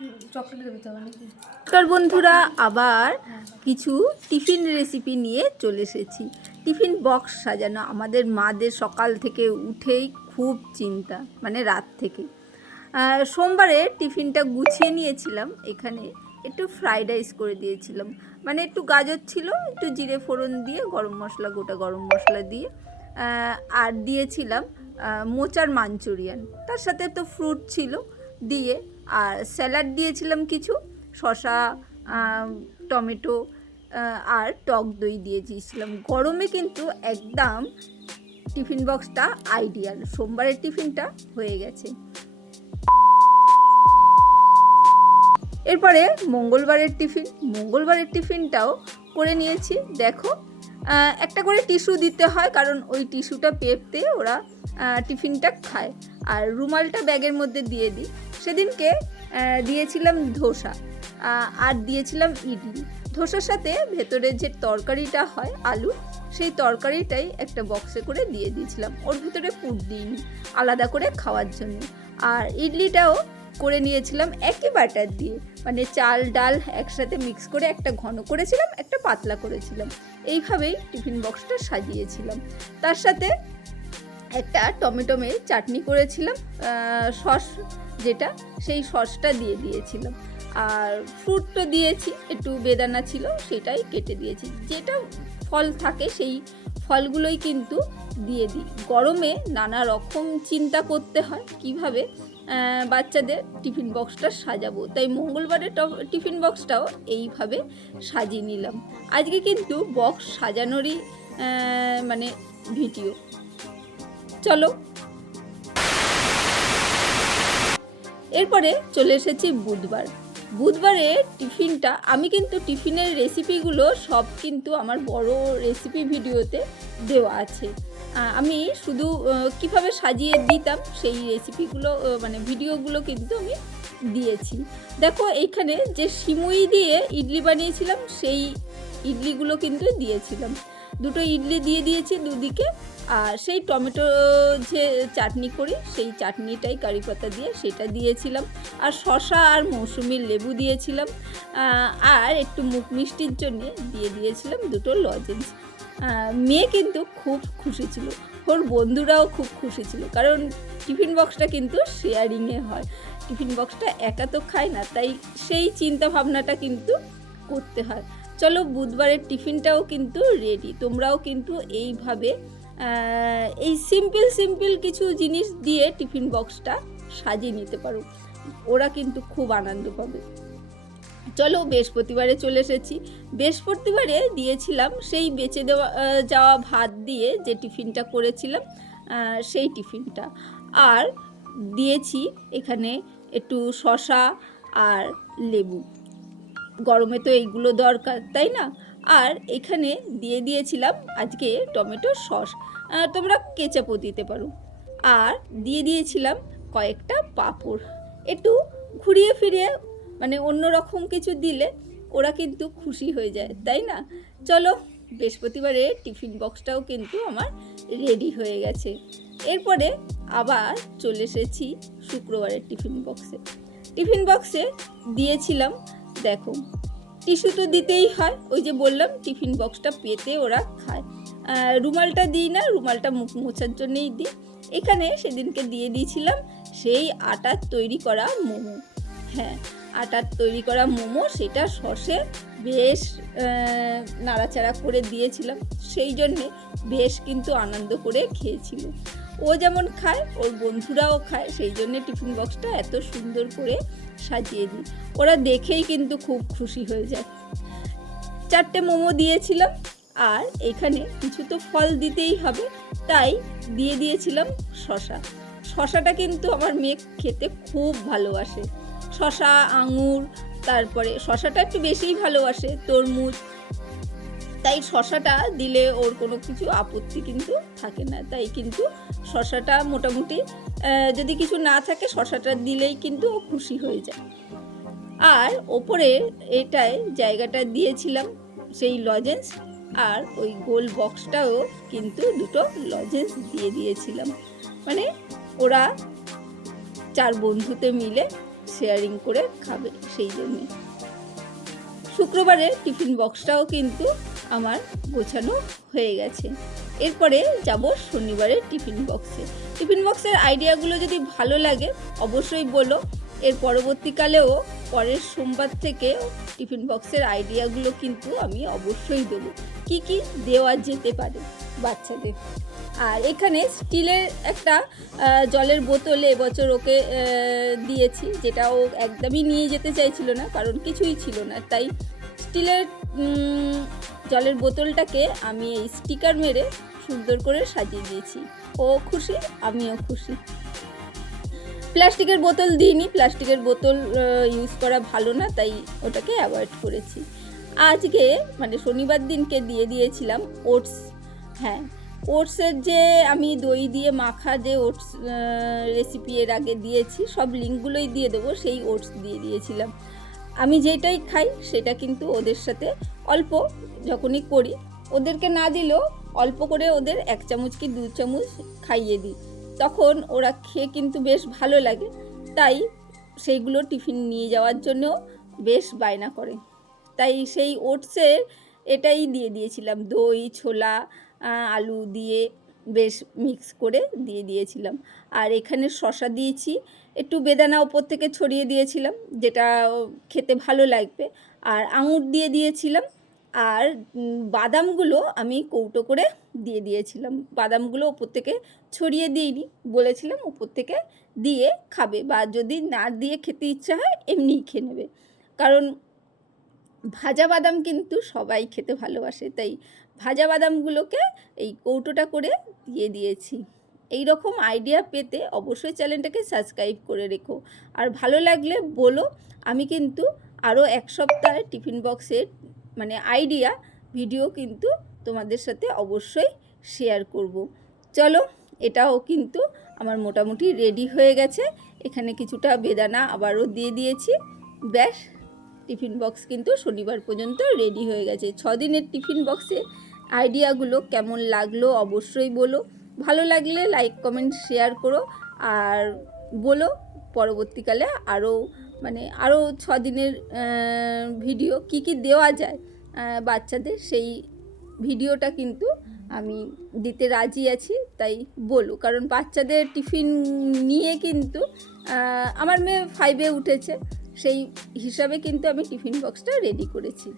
নমস্কার বন্ধুরা, আবার কিছু টিফিন রেসিপি নিয়ে চলে এসেছি। টিফিন বক্স সাজানো আমাদের মাদের সকাল থেকে উঠেই খুব চিন্তা, মানে রাত থেকে। সোমবারে টিফিনটা গুছিয়ে নিয়েছিলাম। এখানে একটু ফ্রাইড রাইস করে দিয়েছিলাম, মানে একটু গাজর ছিল, একটু জিরে ফোড়ন দিয়ে গরম মশলা, গোটা গরম মশলা দিয়ে, আর দিয়েছিলাম মোচার মাঞ্চুরিয়ান, তার সাথে তো ফ্রুট ছিল দিয়ে, আর স্যালাড দিয়েছিলাম কিছু, শসা, টমেটো আর টক দই দিয়ে দিয়েছিলাম। গরমে কিন্তু একদম টিফিন বক্সটা আইডিয়াল। সোমবারের টিফিনটা হয়ে গেছে। এরপরে মঙ্গলবারের টিফিনটাও করে নিয়েছি। দেখো, একটা করে টিস্যু দিতে হয়, কারণ ওই টিস্যুটা পেপতে ওরা টিফিনটা খায়। আর রুমালটা ব্যাগের মধ্যে দিয়ে দিই। সেদিনকে দিয়েছিলাম ধোসা, আর দিয়েছিলাম ইডলি। ধোসার সাথে ভেতরে যে তরকারিটা হয় আলু, সেই তরকারিটাই একটা বক্সে করে দিয়ে দিয়েছিলাম। ওর ভিতরে পুর দিইনি, আলাদা করে খাওয়ার জন্য। আর ইডলিটাও করে নিয়েছিলাম একই বাটার দিয়ে, মানে চাল ডাল একসাথে মিক্স করে একটা ঘন করেছিলাম, একটা পাতলা করেছিলাম। এইভাবেই টিফিন বক্সটা সাজিয়েছিলাম। তার সাথে একটা টমেটোমে চাটনি করেছিলাম, সস যেটা, সেই সসটা দিয়ে দিয়েছিলাম। আর ফ্রুট তো দিয়েছি, একটু বেদানা ছিল, সেটাই কেটে দিয়েছি। যেটা ফল থাকে সেই ফলগুলোই কিন্তু দিয়ে দিই। গরমে নানা রকম চিন্তা করতে হয় কিভাবে বাচ্চাদের টিফিন বক্সটা সাজাবো, তাই মঙ্গলবারের টিফিন বক্সটাও এইভাবে সাজিয়ে নিলাম। আজকে কিন্তু বক্স সাজানোরই মানে ভিডিও। চলো, এরপরে চলে এসেছি বুধবারে টিফিনটা। আমি কিন্তু টিফিনের রেসিপিগুলো সব কিন্তু আমার বড় রেসিপি ভিডিওতে দেওয়া আছে। আমি শুধু কিভাবে সাজিয়ে দিতাম সেই রেসিপিগুলো, মানে ভিডিওগুলো কিন্তু আমি দিয়েছি। দেখো, এইখানে যে সিমুই দিয়ে ইডলি বানিয়েছিলাম, সেই ইডলিগুলো কিন্তু দিয়েছিলাম। দুটো ইডলি দিয়ে দিয়েছি দুদিকে। আর সেই টমেটো যে চাটনি করি, সেই চাটনিটাই কারি পাতা দিয়ে সেটা দিয়েছিলাম। আর শসা আর মৌসুমির লেবু দিয়েছিলাম। আর একটু মুখ মিষ্টির জন্য দিয়ে দিয়েছিলাম দুটো লজেন্স। মেয়ে কিন্তু খুব খুশি ছিল, ওর বন্ধুরাও খুব খুশি ছিল, কারণ টিফিন বক্সটা কিন্তু শেয়ারিংয়ে হয়। টিফিন বক্সটা একা তো খায় না, তাই সেই চিন্তা ভাবনাটা কিন্তু করতে হয়। চলো, বুধবারের টিফিনটাও কিন্তু রেডি। তোমরাও কিন্তু এইভাবে এই সিম্পল কিছু জিনিস দিয়ে টিফিন বক্সটা সাজিয়ে নিতে পারো, ওরা কিন্তু খুব আনন্দ পাবে। চলো, বৃহস্পতিবারে চলে এসেছি। বৃহস্পতিবারে দিয়েছিলাম সেই বেঁচে যাওয়া ভাত দিয়ে যে টিফিনটা করেছিলাম, সেই টিফিনটা। আর দিয়েছি এখানে একটু শসা আর লেবু। গরমে তো এইগুলো দরকার, তাই না? আর এখানে দিয়ে দিয়েছিলাম আজকে টমেটো সস, তোমরা কেচাপও দিতে পারো। আর দিয়ে দিয়েছিলাম কয়েকটা পাঁপড়। একটু ঘুরিয়ে ফিরিয়ে, মানে অন্য রকম কিছু দিলে ওরা কিন্তু খুশি হয়ে যায়, তাই না? চলো, বৃহস্পতিবারে টিফিন বক্সটাও কিন্তু আমার রেডি হয়ে গেছে। এরপরে আবার চলে এসেছি শুক্রবারের টিফিন বক্সে দিয়েছিলাম, দেখো, টিস্যু তো দিতেই হয়, ওই যে বললাম টিফিন বক্সটা পেতে ওরা খায়। রুমালটা দিই না, রুমালটা মুখ মোছার জন্যেই দিই। এখানে সেদিনকে দিয়ে দিয়েছিলাম সেই আটার তৈরি করা মোমো। হ্যাঁ, আটার তৈরি করা মোমো, সেটা সসে বেশ নাড়াচাড়া করে দিয়েছিলাম, সেই জন্যে বেশ কিন্তু আনন্দ করে খেয়েছিল। ও যেমন খায়, ওর বন্ধুরাও খায়, সেই জন্যে টিফিন বক্সটা এত সুন্দর করে সাজিয়ে দিই। ওরা দেখেই কিন্তু খুব খুশি হয়ে যায়। 4টে মোমো দিয়েছিলাম। আর এখানে কিছু তো ফল দিতেই হবে, তাই দিয়ে দিয়েছিলাম শসাটা কিন্তু আমার মেয়ে খেতে খুব ভালোবাসে। শসা, আঙুর, তারপরে শসাটা একটু বেশিই ভালোবাসে, তরমুজ, তাই শসাটা দিলে ওর কোনো কিছু আপত্তি কিন্তু থাকে না। তাই কিন্তু শসাটা মোটামুটি, যদি কিছু না থাকে শসাটা দিলেই কিন্তু ও খুশি হয়ে যায়। আর ওপরে এটায় জায়গাটা দিয়েছিলাম সেই লজেন্স, আর ওই গোল বক্সটাও কিন্তু দুটো লজেন্স দিয়ে দিয়েছিলাম। মানে ওরা 4 বন্ধুতে মিলে শেয়ারিং করে খাবে, সেই জন্যে। শুক্রবারের টিফিন বক্সটাও কিন্তু আমার গোছানো হয়ে গেছে। এরপরে যাব শনিবারের টিফিন বক্সে। টিফিন বক্সের আইডিয়াগুলো যদি ভালো লাগে অবশ্যই বলো। এর পরবর্তীকালেও পরের সোমবার থেকে টিফিন বক্সের আইডিয়াগুলো কিন্তু আমি অবশ্যই দেবো, কি কি দেওয়া যেতে পারে বাচ্চাদের। আর এখানে স্টিলের একটা জলের বোতল এবছর ওকে দিয়েছি, যেটা ও একদমই নিয়ে যেতে চাইছিল না, কারণ কিছুই ছিল না। তাই স্টিলের জলের বোতলটাকে আমি এই স্টিকার মেরে সুন্দর করে সাজিয়ে দিয়েছি। ও খুশি, আমিও খুশি। প্লাস্টিকের বোতল দিইনি, প্লাস্টিকের বোতল ইউজ করা ভালো না, তাই ওটাকে অ্যাভয়েড করেছি। আজকে মানে শনিবার দিনকে দিয়ে দিয়েছিলাম ওটস। হ্যাঁ, ওটসের যে আমি দই দিয়ে মাখা যে ওটস রেসিপি এর আগে দিয়েছি, সব লিঙ্কগুলোই দিয়ে দেবো, সেই ওটস দিয়ে দিয়েছিলাম। আমি যেটাই খাই সেটা কিন্তু ওদের সাথে অল্প যখনই করি, ওদেরকে না দিলেও অল্প করে ওদের 1 চামচ কি 2 চামচ খাইয়ে দিই, তখন ওরা খেয়ে কিন্তু বেশ ভালো লাগে। তাই সেইগুলো টিফিন নিয়ে যাওয়ার জন্যও বেশ বায়না করে। তাই সেই ওটসের এটাই দিয়ে দিয়েছিলাম, দই, ছোলা, আলু দিয়ে বেশ মিক্স করে দিয়ে দিয়েছিলাম। আর এখানে শসা দিয়েছি, একটু বেদানা ওপর থেকে ছড়িয়ে দিয়েছিলাম, যেটা খেতে ভালো লাগবে। আর আঙুর দিয়ে দিয়েছিলাম। আর বাদামগুলো আমি কৌটো করে দিয়ে দিয়েছিলাম। বাদামগুলো ওপর থেকে ছড়িয়ে দিইনি, বলেছিলাম ওপর থেকে দিয়ে খাবে, বা যদি না দিয়ে খেতে ইচ্ছা হয় এমনিই খেয়ে নেবে। কারণ ভাজা বাদাম কিন্তু সবাই খেতে ভালোবাসে, তাই ভাজা বাদামগুলোকে এই কৌটোটা করে দিয়ে দিয়েছি। এই রকম আইডিয়া পেতে অবশ্যই চ্যানেলটাকে সাবস্ক্রাইব করে রেখো। আর ভালো লাগলে বলো, আমি কিন্তু আরও 1 সপ্তাহের টিফিন বক্সের মানে আইডিয়া ভিডিও কিন্তু তোমাদের সাথে অবশ্যই শেয়ার করব। চলো, এটাও কিন্তু আমার মোটামুটি রেডি হয়ে গেছে। এখানে কিছুটা বেদানা আবারও দিয়ে দিয়েছি। ব্যাস, টিফিন বক্স কিন্তু শনিবার পর্যন্ত রেডি হয়ে গেছে। 6 দিনের টিফিন বক্সে আইডিয়াগুলো কেমন লাগলো অবশ্যই বলো। ভালো লাগলে লাইক, কমেন্ট, শেয়ার করো। আর বলো পরবর্তীকালে আরও 6 দিনের ভিডিও কি কি দেওয়া যায় বাচ্চাদের, সেই ভিডিওটা কিন্তু আমি দিতে রাজি আছি। তাই বলো, কারণ বাচ্চাদের টিফিন নিয়ে কিন্তু আমার মেয়ে 5-এ উঠেছে, সেই হিসাবে কিন্তু আমি টিফিন বক্সটা রেডি করেছি।